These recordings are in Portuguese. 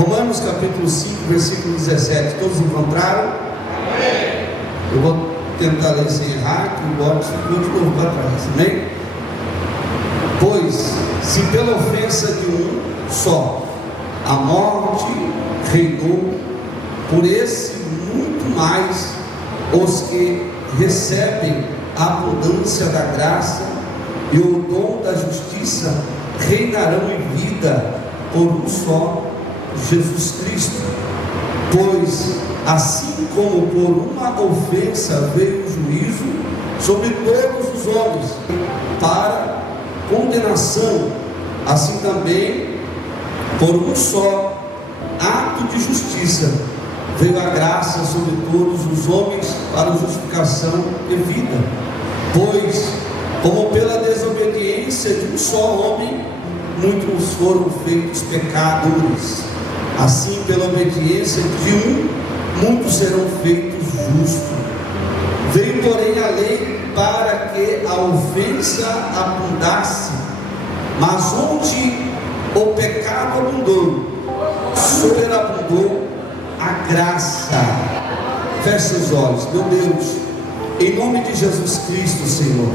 Romanos capítulo 5, versículo 17. Todos encontraram? Amém. Eu vou tentar ler sem errar, que o box ficou de novo para trás. Amém? Pois, se pela ofensa de um só a morte reinou, por esse muito mais os que recebem a abundância da graça e o dom da justiça reinarão em vida por um só, Jesus Cristo. Pois assim como por uma ofensa veio o juízo sobre todos os homens para condenação, assim também por um só ato de justiça veio a graça sobre todos os homens para justificação e vida. Pois como pela desobediência de um só homem muitos foram feitos pecadores, assim pela obediência de um muitos serão feitos justos. Veio porém a lei para que a ofensa abundasse, mas onde o pecado abundou, superabundou a graça. Feche os olhos. Meu Deus, em nome de Jesus Cristo, Senhor,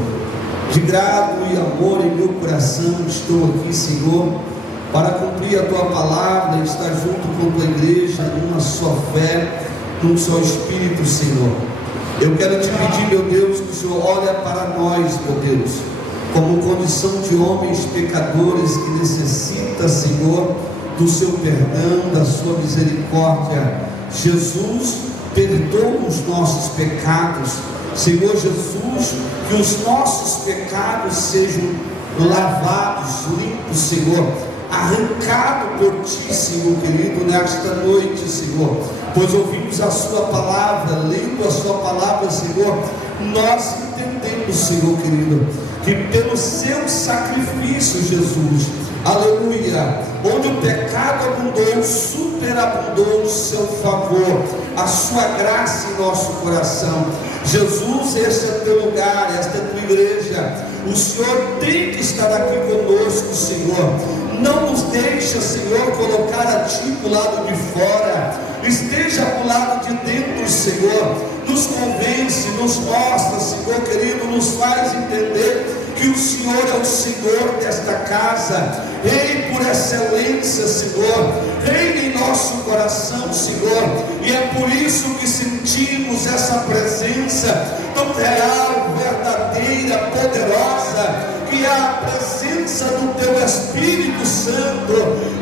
de grado e amor em meu coração, estou aqui, Senhor, para cumprir a Tua palavra, estar junto com a Tua igreja, numa só fé, num só Espírito, Senhor. Eu quero Te pedir, meu Deus, que o Senhor olhe para nós, meu Deus, como condição de homens pecadores que necessita, Senhor, do Seu perdão, da Sua misericórdia. Jesus, perdoa os nossos pecados, Senhor Jesus, que os nossos pecados sejam lavados, limpos, Senhor, arrancado por Ti, Senhor querido, nesta noite, Senhor, pois ouvimos a Sua palavra, lendo a Sua palavra, Senhor, nós entendemos, Senhor querido, que pelo Seu sacrifício, Jesus, aleluia, onde o pecado abundou, superabundou o Seu favor, a Sua graça em nosso coração. Jesus, este é o Teu lugar, esta é a Tua igreja. O Senhor tem que estar aqui conosco, Senhor. Não nos deixa, Senhor, colocar a Ti para o lado de fora. Esteja para o lado de dentro, Senhor. Nos convence, nos mostra, Senhor querido, nos faz entender que o Senhor é o Senhor desta casa. Reine por excelência, Senhor. Reine em nosso coração, Senhor. E é por isso que sentimos essa presença tão real, verdadeira, poderosa, que é a presença do Teu Espírito Santo.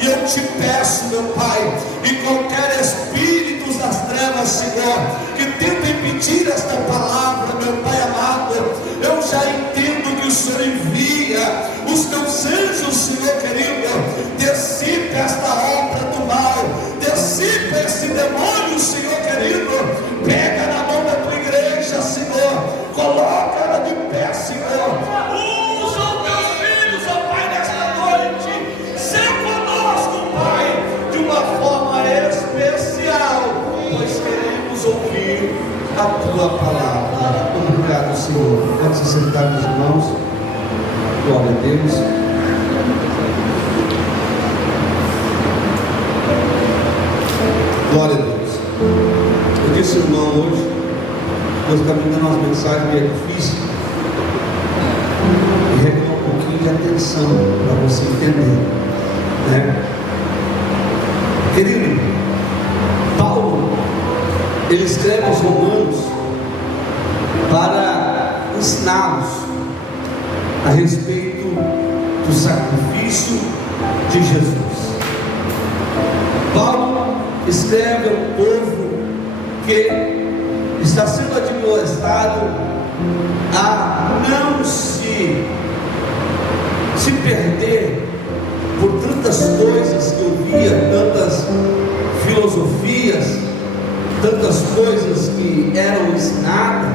E eu Te peço, meu Pai, e qualquer espírito das trevas, Senhor, que tenta impedir esta palavra, meu Pai amado, eu já entendo que o Senhor envia os Teus anjos, Senhor querido, dissipe esta obra do mal, dissipe esse demônio, Senhor querido, pega na mão da Tua igreja, Senhor, coloca ela de pé, Senhor, usa os Teus filhos, ó Pai, nesta noite, ser conosco, Pai, de uma forma especial, pois queremos ouvir a Tua palavra. Obrigado, Senhor. Pode se sentar, meus irmãos. Glória a Deus. Glória a Deus. Eu disse, irmão, hoje Deus está me dando umas mensagens meio difíceis e requer um pouquinho de atenção para você entender, né? Querido, Paulo, ele escreve aos Romanos para ensiná-los a respeito do sacrifício de Jesus. Paulo escreve ao povo que está sendo admoestado a não se perder por tantas coisas que eu via, tantas filosofias, tantas coisas que eram ensinadas,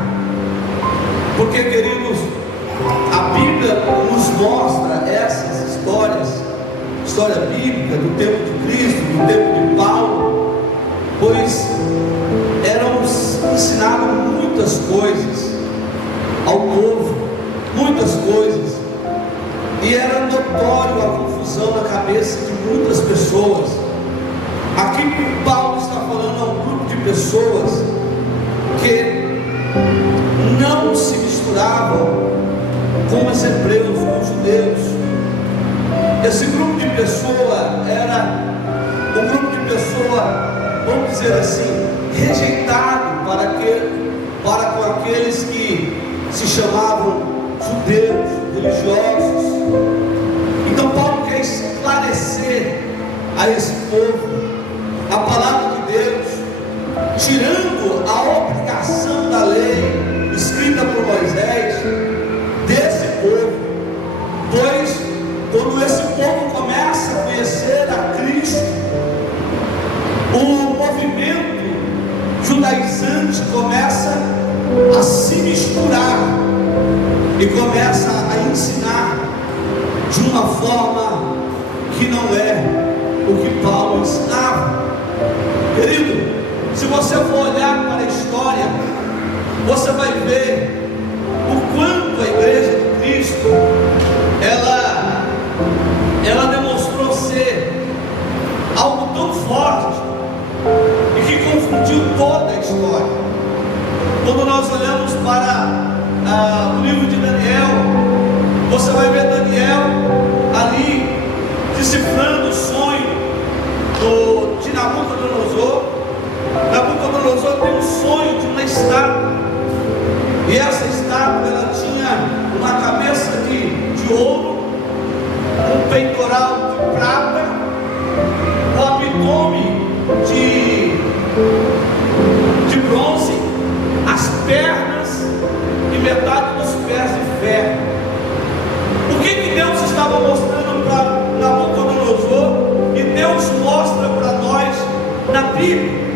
porque, queridos, a Bíblia nos mostra essas histórias, história bíblica do tempo de Cristo, do tempo de Paulo, pois eram ensinadas muitas coisas ao povo, muitas coisas, e era notório a confusão na cabeça de muitas pessoas. Aqui Paulo está falando a um grupo de pessoas que não se misturavam com os hebreus, com os judeus. Esse grupo de pessoa era um grupo de pessoa, vamos dizer assim, rejeitado para com aqueles que se chamavam judeus, religiosos. Então Paulo quer esclarecer a esse povo a palavra de Deus, tirando a obrigação da lei escrita por Moisés desse povo, pois quando esse povo começa a conhecer a Cristo, o movimento judaizante começa a se misturar e começa a ensinar de uma forma que não é o que Paulo ensinava. Querido, se você for olhar para a história, você vai ver o quanto a igreja de Cristo ela demonstrou ser algo tão forte e que confundiu toda a história. Quando nós olhamos para o livro de Daniel, você vai ver Daniel ali decifrando o sonho de Nabucodonosor. Nabucodonosor tem um sonho de uma estátua, e essa estátua ela tinha uma cabeça de ouro, um peitoral de prata, um abdômen de bronze, as pernas e metade dos pés de ferro. O que Deus estava mostrando para Nabucodonosor, e Deus mostra para nós na Bíblia?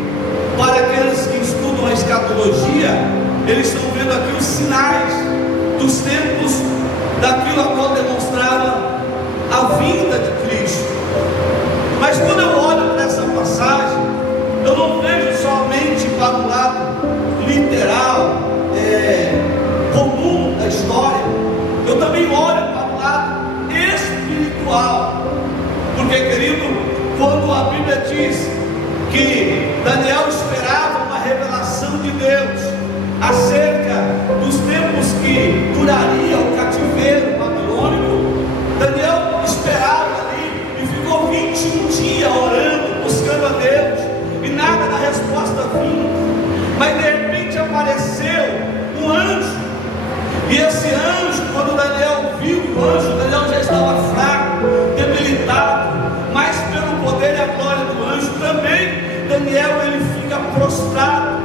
Para aqueles que estudam a escatologia, eles estão vendo aqui os sinais dos tempos, daquilo a qual demonstrava a vinda de Cristo. Mas quando eu olho para essa passagem, eu não vejo somente para um lado literal, comum da história, eu também olho para o lado espiritual. Porque, querido, quando a Bíblia diz que Daniel esperava uma revelação de Deus acerca dos tempos que duraria o cativeiro babilônico, Daniel esperava ali e ficou 21 dias orando, buscando a Deus, e nada da resposta vinha. Mas de repente apareceu um anjo, e esse anjo, quando Daniel viu o anjo, Daniel já estava fraco, debilitado, mas pelo poder e a glória do anjo também, Daniel ele fica prostrado,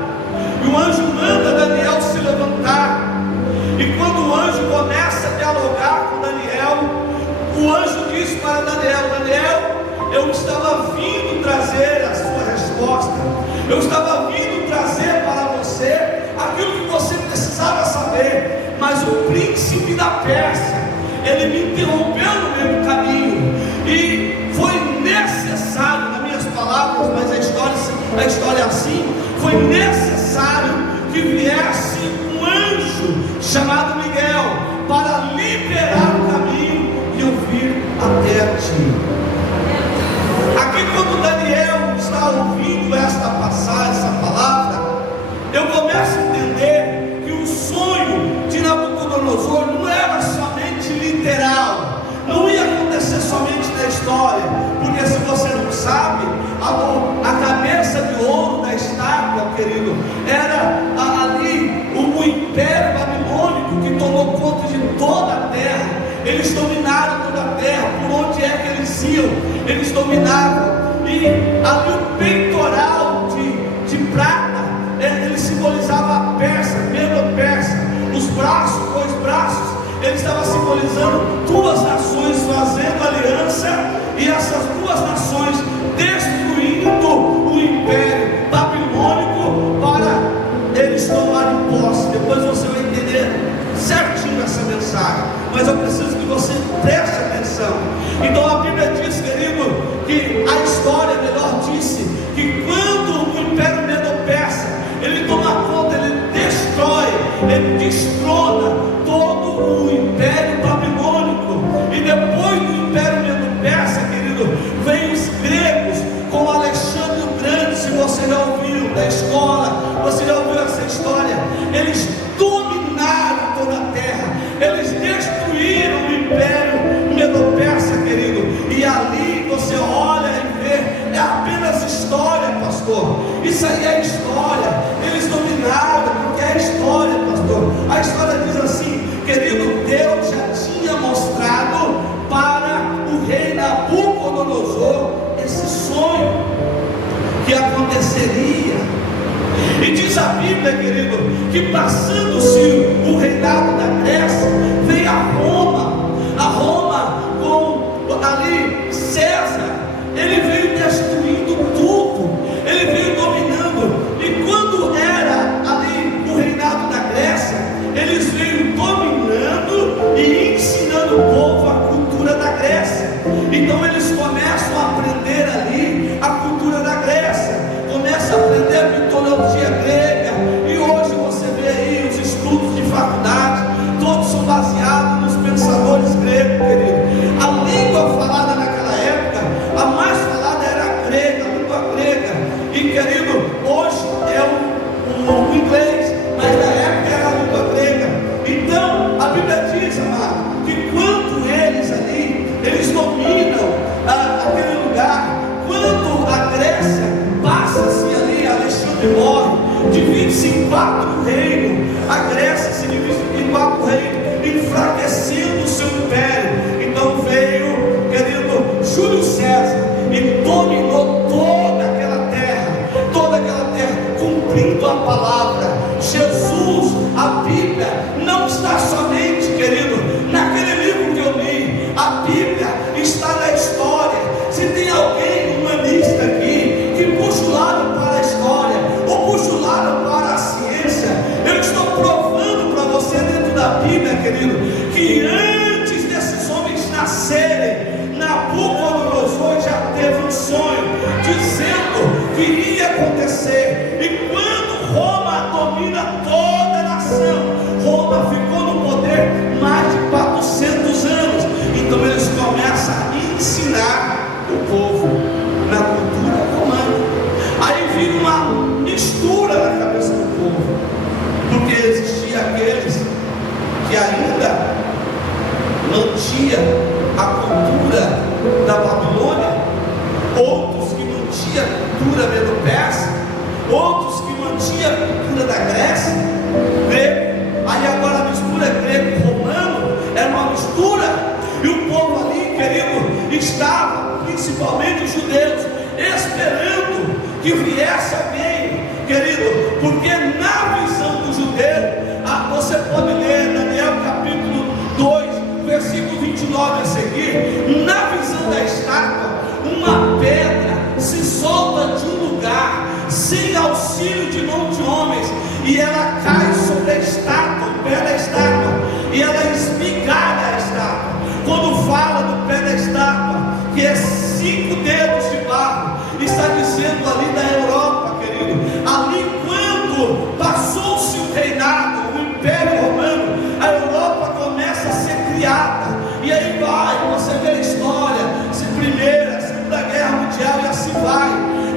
e o anjo manda Daniel se levantar. E quando o anjo começa a dialogar com Daniel, o anjo diz para Daniel: Daniel, eu estava vindo trazer a sua resposta, eu estava vindo trazer para você aquilo que você precisava saber, mas o príncipe da Pérsia, ele me interrompeu no meio do caminho, e foi necessário, nas minhas palavras, mas a história é assim, foi necessário que viesse um anjo chamado Miguel para liberar o caminho e eu vir até ti. Aqui, quando Daniel está ouvindo esta passagem, essa palavra, eu começo a entender que o sonho de Nabucodonosor não era somente literal, não ia acontecer somente na história, porque se você não sabe, a cabeça de ouro da estátua, querido, era ali o império babilônico que tomou conta de toda a terra. Eles dominaram toda a terra, por onde é que eles iam, eles dominavam. E ali o peitoral de prata, ele simbolizava a Pérsia, Medo-Persa. Os braços, dois braços, ele estava simbolizando duas nações fazendo aliança, e essas duas nações destruindo o império babilônico para eles tomarem posse. Depois você vai entender certinho essa mensagem, mas eu preciso que você preste atenção. Então a Bíblia diz, querido, que a história melhor disse que quando o império Medo-Persa ele toma conta, ele destrói, ele destrona todo o império babilônico, e depois Império Medo-Persa, querido, e ali você olha e vê, é apenas história, pastor. Isso aí é história. Eles dominaram, porque é história, pastor. A história diz assim, querido, Deus já tinha mostrado para o rei Nabucodonosor esse sonho que aconteceria. E diz a Bíblia, querido, que passando-se o reinado da Grécia, veio a Roma com ali César. Ele veio destruindo tudo, ele veio dominando. E quando era ali o reinado da Grécia, eles veio dominando e ensinando o povo a cultura da Grécia. Então eles começam a aprender ali a cultura da Grécia, começam a aprender a mitologia grega. E hoje você vê aí os estudos de faculdade, todos são baseados nos pensadores gregos, querido. A língua falada naquela época, a mais falada era a grega, a língua grega. E querido, hoje é o inglês, mas na época era a língua grega. Então a Bíblia diz, amado, que quando eles ali, eles dominam aquele lugar, quando a Grécia passa-se ali, Alexandre morre, divide-se em 4 reinos, a Grécia se divide em 4 reinos, enfraquecendo o seu império. Então veio, querido, Júlio César e dominou toda aquela terra, cumprindo a palavra. Jesus, a Bíblia, não está somente, querido, naquele livro que eu li. A Bíblia está na história. Se tem alguém humanista aqui que puxa o lado para a história ou puxa o lado para a ciência, eu estou provando para você dentro da Bíblia, querido, que antes desses homens nascerem, Nabucodonosor já teve um sonho dizendo que iria acontecer. E quando Roma domina toda a nação, Roma ficou no poder mais de 400 anos. Então eles começam a ensinar o povo na cultura romana. Aí vira uma mistura na cabeça do povo, porque existia aqueles que ainda mantinha a cultura da Babilônia, outros que mantinha a cultura medo-persa, outros que mantinha a cultura da Grécia, grego. Aí agora a mistura grego-romano era uma mistura, e o povo ali, querido, estava, principalmente os judeus, esperando que viesse alguém, querido, porque na visão do judeu, você pode ler Daniel capítulo 2, versículo 29 a seguir, na visão da estátua, uma pedra se solta de um lugar, sem auxílio de mão de homens, e ela cai sobre a estátua, o pé da estátua, e ela esmigalha a estátua. Quando fala do pé da estátua, que é 5 dedos de barro, está dizendo ali da Europa, querido. Ali quando passou-se o reinado, o Império Romano, a Europa começa a ser criada. E aí vai, você vê a história, Primeira, Segunda Guerra Mundial e assim vai.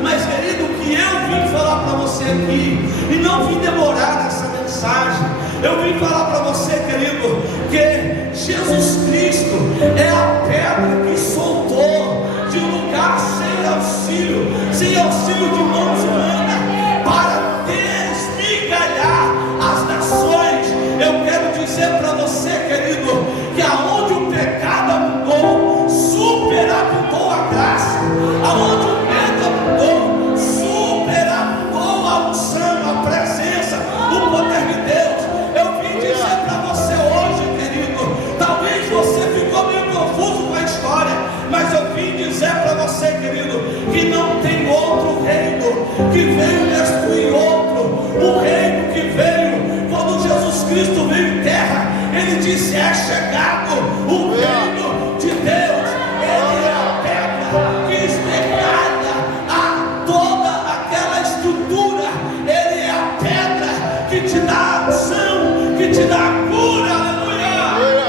Mas querido, o que eu vim falar para você aqui, e não vim demorar nessa mensagem, eu vim falar para você, querido, que Jesus Cristo é a pedra que soltou de um lugar sem auxílio de mãos humanas, para desmigalhar as nações. Eu quero dizer para você, querido, que aonde o pecado abundou, superabundou a graça. Aonde o medo abundou, superabundou a unção, a presença, o poder de Deus. Eu vim dizer para você hoje, querido, talvez você ficou meio confuso com a história, mas eu vim dizer para você, querido, que não tem outro reino que veio destruir outro. O reino que veio quando Jesus Cristo veio em terra, ele disse: é chegado o reino de Deus. Ele é a pedra que esmagada a toda aquela estrutura. Ele é a pedra que te dá a unção, que te dá a cura. Aleluia!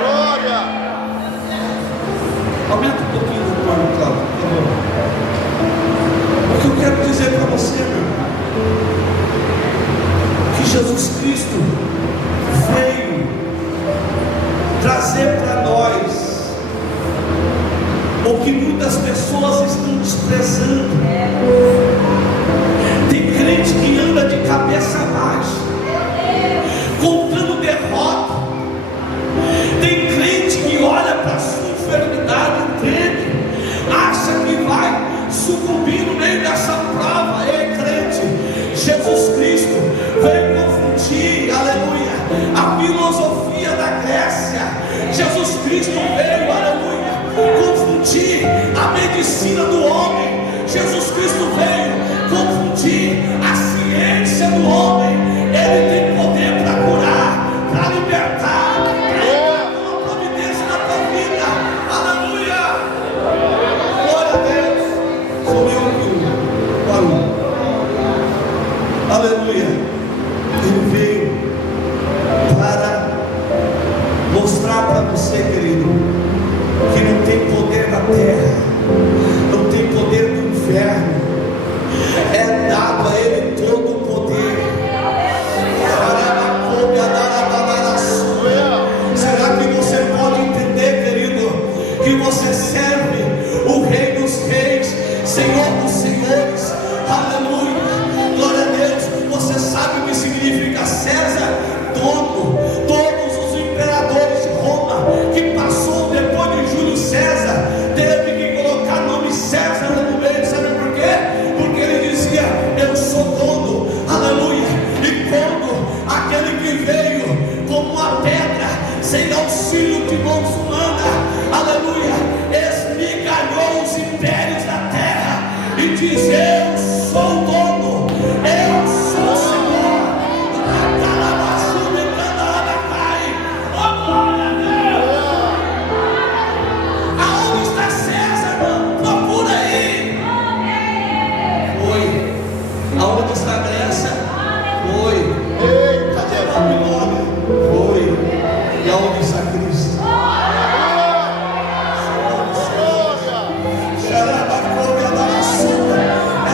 Glória! Aumenta um pouquinho do plano, Cláudio, por favor. O que eu quero dizer para você, meu irmão, que Jesus Cristo veio trazer para nós o que muitas pessoas estão desprezando. Tem crente que anda de cabeça baixa, contando derrota. Tem crente que olha para a sua enfermidade e treme, acha que vai sucumbir no meio dessa prova. Ei, crente, Jesus Cristo veio confundir, aleluia, a filosofia da Grécia. Jesus Cristo veio, aleluia, confundir a medicina do homem. Jesus Cristo veio confundir a ciência do homem. Ele tem poder para curar, para libertar, para uma providência na tua vida. Aleluia, glória a Deus. Sou eu que falo. Aleluia. Ele veio para mostrar para você, querido, que não tem poder na terra, não tem poder no inferno. É dado a Ele todo o poder. Será que você pode entender, querido, que você serve o Rei dos Reis, Senhor dos Senhores? Aleluia, glória a Deus. Você sabe o que significa César? Dono. Todos os imperadores de Roma que passou depois de Júlio César teve que colocar nome César no meio. Sabe por quê? Porque ele dizia: eu sou dono. Aleluia. E quando aquele que veio como uma pedra, sem auxílio de mãos humanas, aleluia, esmigalhou os impérios da terra e diz: eu sou dono, eu sou Senhor. Oh, glória a Deus. Aonde está César, irmão? Procura aí. Foi. Aonde está a Grécia? Foi. Ei, cadê a Babilônia? Foi. E aonde está Cristo?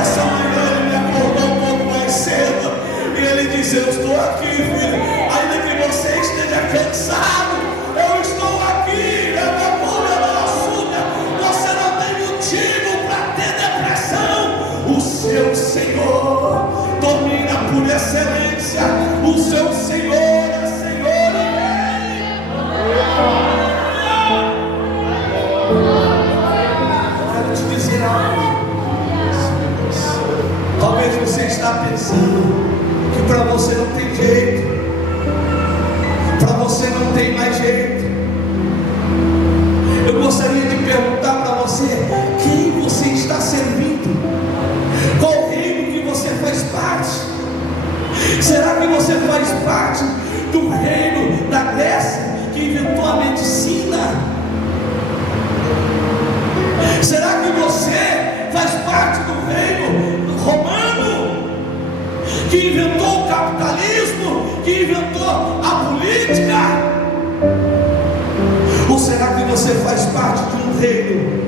Essa manhã ele me acordou um pouco mais cedo e ele disse: eu estou aqui, filho, ainda que você esteja cansado, eu estou aqui. Você não tem motivo para ter depressão. O seu Senhor domina por excelência. O seu Senhor é Senhor e Rei. Quero te dizer algo. Talvez você está pensando que para você não tem jeito, para você não tem mais jeito. Eu gostaria de perguntar para você: quem você está servindo? Qual reino que você faz parte? Será que você faz parte do reino da Grécia, que inventou a medicina? Será que você faz parte do reino romano, que inventou o capitalismo, que inventou a política? Ou será que você faz parte de um reino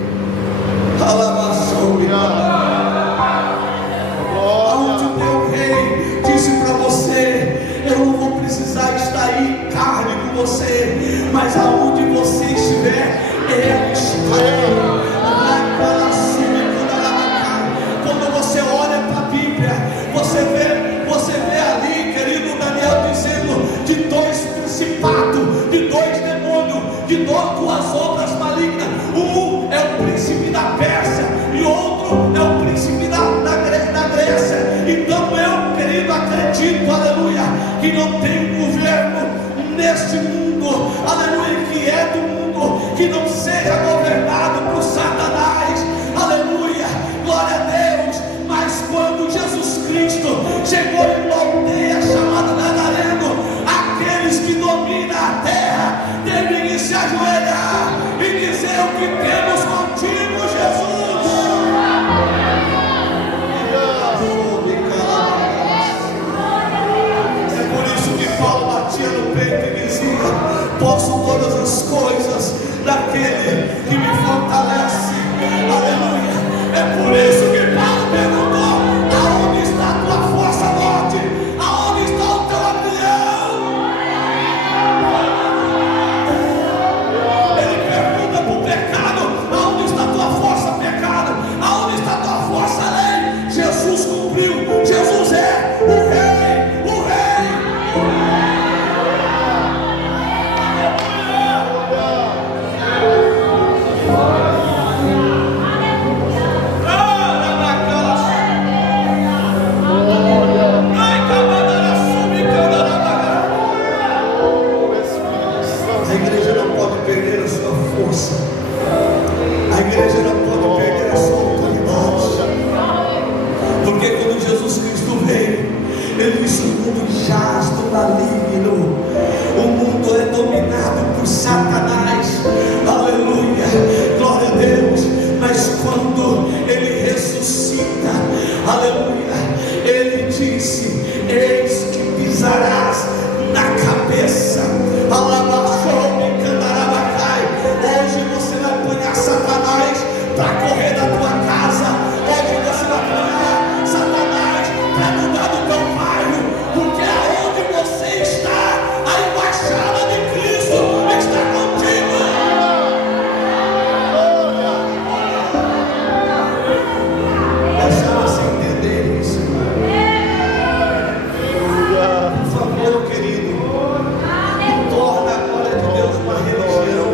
onde o meu rei disse para você: eu não vou precisar estar aí carne com você, mas aonde você estiver, eu estarei. Quando você olha para a Bíblia, você vê ali, querido Daniel, dizendo de dois principados, de dois demônios, de duas obras malignas. Um é o príncipe da Pérsia e outro é o príncipe da Grécia. Então eu, querido, acredito, aleluia, que não tem governo neste mundo, aleluia, que é do mundo, que não seja governado por Satanás, aleluia, glória a Deus. Mas quando Jesus Cristo chegou em uma aldeia chamada Nadareno, aqueles que dominam a terra devem que se ajoelhar e dizer: o que temos contigo, Jesus. É por isso que Paulo batia no peito e dizia: posso todas as coisas daquele que me fortalece. Aleluia. É por isso que Paulo perguntou: aonde está a tua força, norte? Aonde está o teu avião? força. A igreja não pode perder a sua autoridade, porque quando Jesus Cristo veio, Ele disse: o mundo jaz do maligno, o mundo é dominado por Satanás, aleluia, glória a Deus. Mas quando Ele ressuscita, aleluia, Ele disse: eis que pisarás na cabeça, hoje você vai apanhar Satanás para correr da tua casa, hoje você vai apanhar Satanás para mudar do teu bairro, porque aonde você está, a embaixada de Cristo está contigo. Deixa você entender isso, por favor, querido, não torna a glória de Deus uma religião,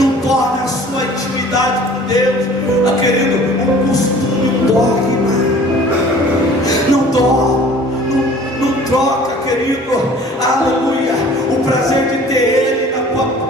não torna a sua intimidade com Deus, querido, um costume, um dogma. Não troca, querido, aleluia, o prazer de ter Ele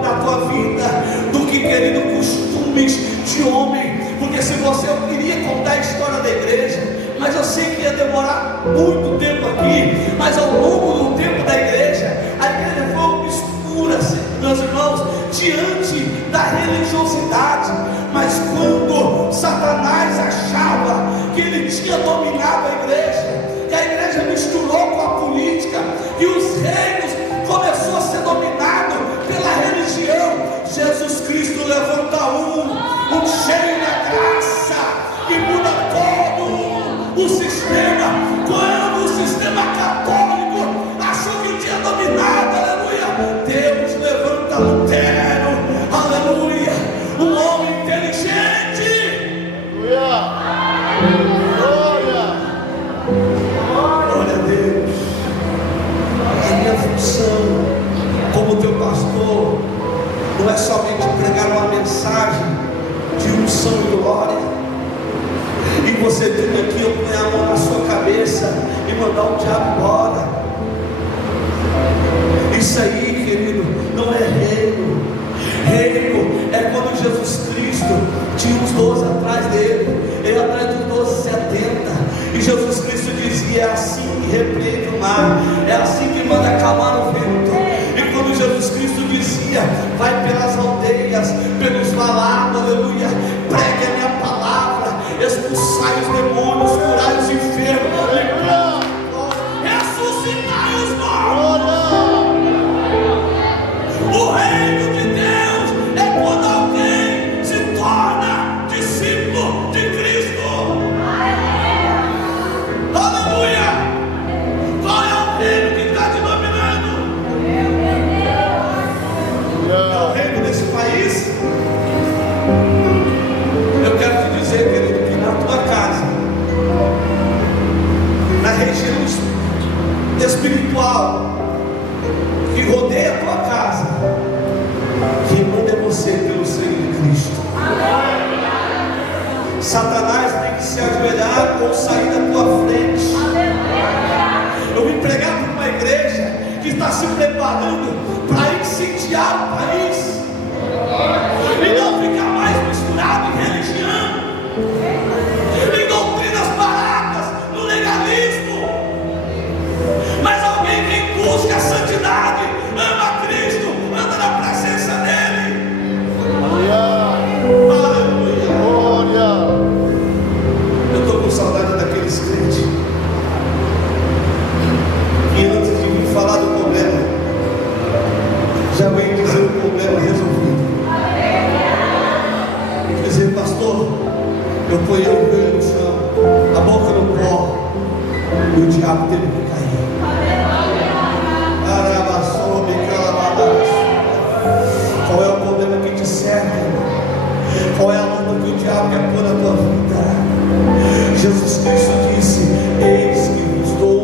na tua vida do que, querido, costumes de homem. Porque se você, eu queria contar a história da igreja, mas eu sei que ia demorar muito tempo aqui, mas ao longo do tempo da igreja, a igreja foi obscura, meus irmãos, diante da religiosidade. Mas quando Satanás achava que ele tinha dominado a igreja, que a igreja misturou com a política, e os reinos começou a ser dominado pela religião, Jesus Cristo levanta um cheio da graça, e muda todo o sistema. Quando o sistema católico achou que tinha dominado, aleluia, Deus levanta Lutero, aleluia, um homem inteligente. Glória a Deus. A minha função como teu pastor não é somente pregar uma mensagem de unção e glória, e você tem aqui eu pôr a mão na sua cabeça e mandar o diabo embora. Isso aí, querido, não é reino. Reino é quando Jesus Cristo tinha uns 12 atrás dele, ele atrás dos 12, 70, e Jesus Cristo dizia: é assim que repreende o mar, é assim que manda acalmar o vento. E quando Jesus Cristo dizia: vai pelas aldeias, pelos valados, aleluia, pregue a minha palavra, expulsai os demônios, curai os enfermos, ressuscitai os mortos. O reino de Deus é quando alguém se torna discípulo de Cristo. Aleluia! Qual é o reino que está te dominando? É o reino desse país? Eu quero te dizer, querido, que na tua casa, na região espiritual que rodeia a tua casa, quem manda é você pelo sangue de Cristo. Satanás tem que se ajoelhar ou sair da tua frente. Eu vim pregar para uma igreja que está se preparando para incendiar o país e não ficar mais misturado em religião, em doutrinas baratas, no legalismo, mas alguém que busca a santidade, ama Cristo, anda na presença dele. Aleluia, glória. Eu estou com saudade daqueles crentes que antes de vir falar do problema, já vem dizer o problema resolvido. Dizer: pastor, eu ponho o joelho no chão, a boca no pó, e o diabo teve que cair. Qual é o problema que te serve? Qual é a luta que o diabo quer pôr na tua vida? Jesus Cristo disse: eis que vos dou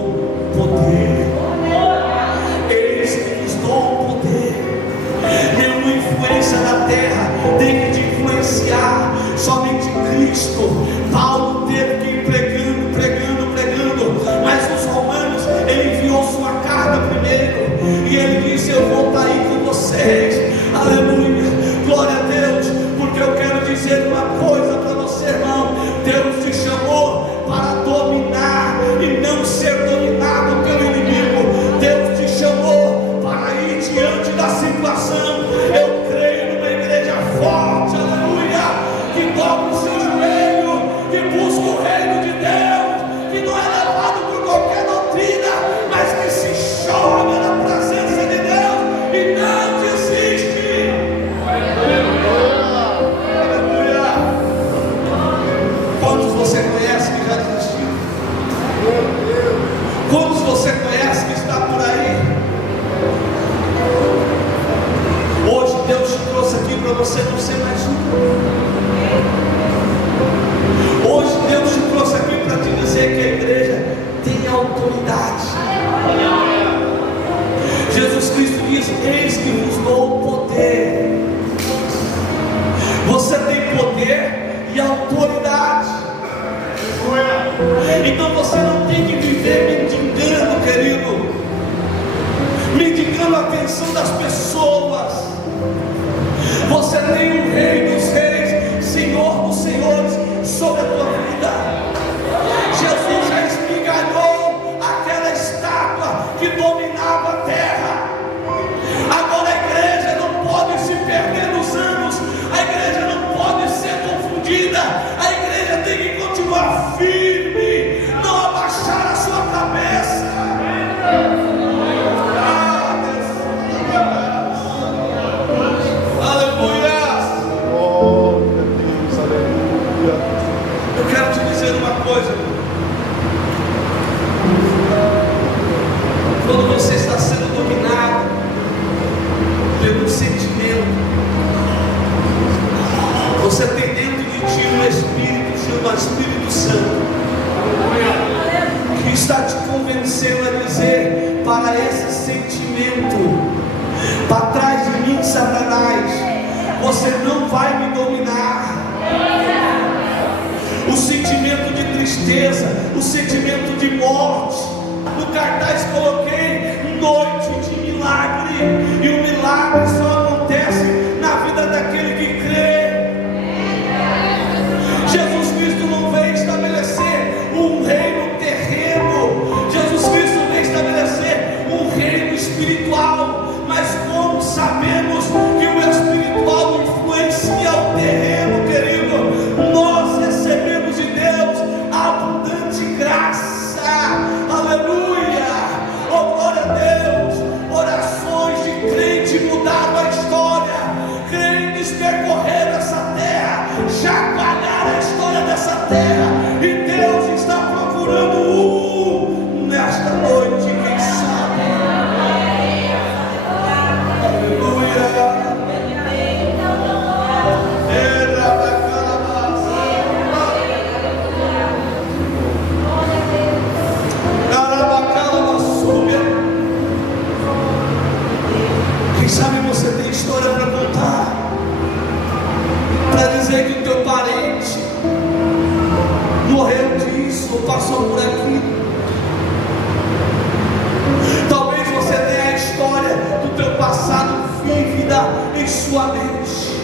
poder. Eis que vos dou poder. Nenhuma influência da terra tem que te influenciar, somente Cristo. Paulo teve que ir pregando, mas os romanos, ele enviou sua carta primeiro, e ele disse: eu vou estar aí com vocês, aleluia, Deus te trouxe aqui para você não ser mais um. Hoje Deus te trouxe aqui para te dizer que a igreja tem autoridade. Jesus Cristo diz: eis que vos dou o poder. Você tem poder e autoridade. Então você não tem que viver mendigando, querido, mendigando a atenção das pessoas. Você tem o Rei dos Reis, Senhor dos Senhores sobre a tua vida. Jesus já esmigalhou aquela estátua que dominava a terra. Agora a igreja não pode se perder nos anos, a igreja não pode ser confundida, a igreja tem que continuar firme, não abaixar a sua cabeça. Eu quero te dizer uma coisa: quando você está sendo dominado pelo sentimento, você tem dentro de ti um Espírito chamado Espírito Santo, que está te convencendo a dizer para esse sentimento: para trás de mim, Satanás, você não vai me dominar. O sentimento de tristeza, o sentimento de morte. No cartaz coloquei noite de milagre, e o milagre só acontece na vida daquele que crê. Jesus Cristo não veio estabelecer um reino terreno, Jesus Cristo veio estabelecer um reino espiritual. Mas como sabemos que o espiritual influencia o terreno, querido, nós recebemos de Deus abundante graça. Aleluia, oh glória a Deus. Orações de crente mudaram a história, crentes percorreram essa terra, chacoalharam a história dessa terra, e Deus está procurando nesta noite, quem sabe. Aleluia. Quem sabe você tem história para contar, para dizer que o teu parente morreu disso ou passou por aquilo. Talvez você tenha a história do teu passado vívida em sua mente,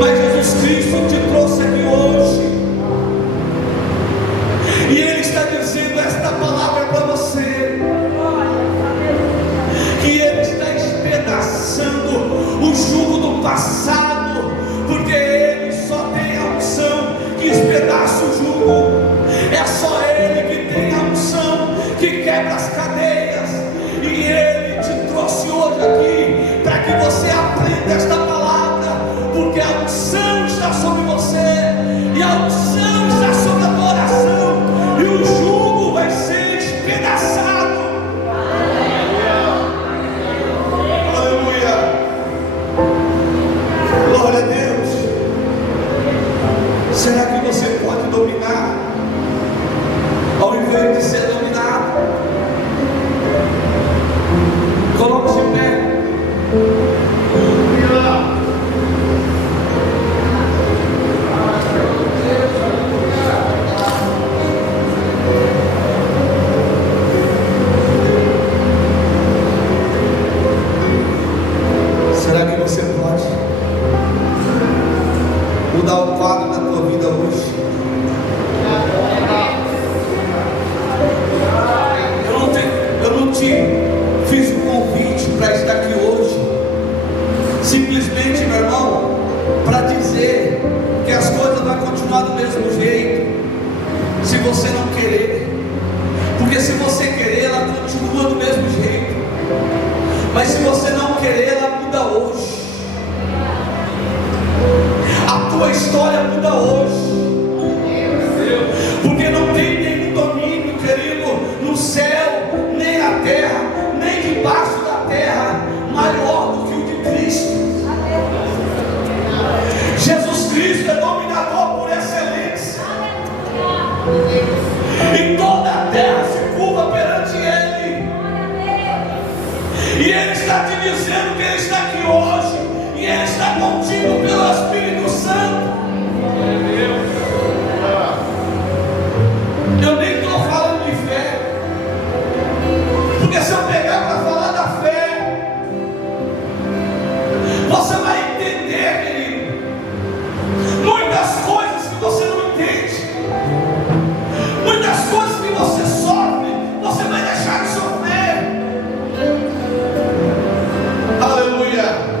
mas Jesus Cristo te trouxe aqui hoje, e Ele está dizendo esta palavra para você, que Ele está espedaçando o jugo do passado, porque Ele só tem a unção que espedaça o jugo. É só Ele que tem a unção que quebra as cadeias, e Ele te trouxe hoje aqui para que você aprenda esta palavra, porque a unção está sobre você, e a unção está sobre a tua oração, e o jugo vai ser espedaçado. Aleluia, glória a Deus. Será que você pode dominar ao invés de ser dominado? Coloque-se em pé. Será que você pode mudar o quadro da tua vida hoje? Eu não te fiz um convite para estar aqui hoje simplesmente, meu irmão, para dizer que as coisas vão continuar do mesmo jeito, se você não querer. Porque se você querer, ela continua do mesmo jeito, mas se você não querer, ela muda hoje. A tua história muda hoje, porque não tem nenhum domínio, querido, no céu, nem na terra, nem debaixo da E Ele está te dizendo que Ele está aqui hoje, e Ele está contigo pelo Espírito Santo. Eu nem estou falando de fé, porque se eu pegar para falar da fé, você vai entender, querido, muitas coisas que você não entende, muitas coisas que você sofre, você vai deixar de sofrer. Aleluia.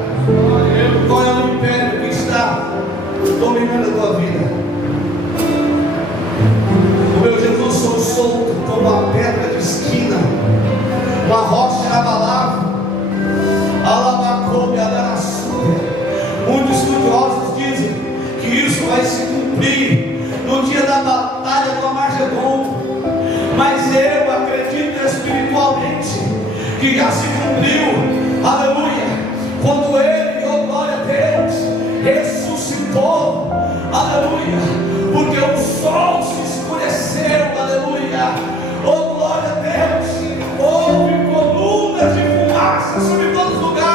Qual é o império que está dominando a tua vida? O meu Jesus sou solto como uma pedra de esquina, uma rocha inabalável. Alabacoube, adarassuia. Muitos estudiosos dizem que isso vai se cumprir no dia da batalha do Armagedon, mas eu acredito espiritualmente que já se cumpriu. Aleluia. Quando Ele, oh glória a Deus, ressuscitou. Aleluia. Porque o sol se escureceu. Aleluia. Oh glória a Deus. Houve colunas de fumaça sobre todos os lugares.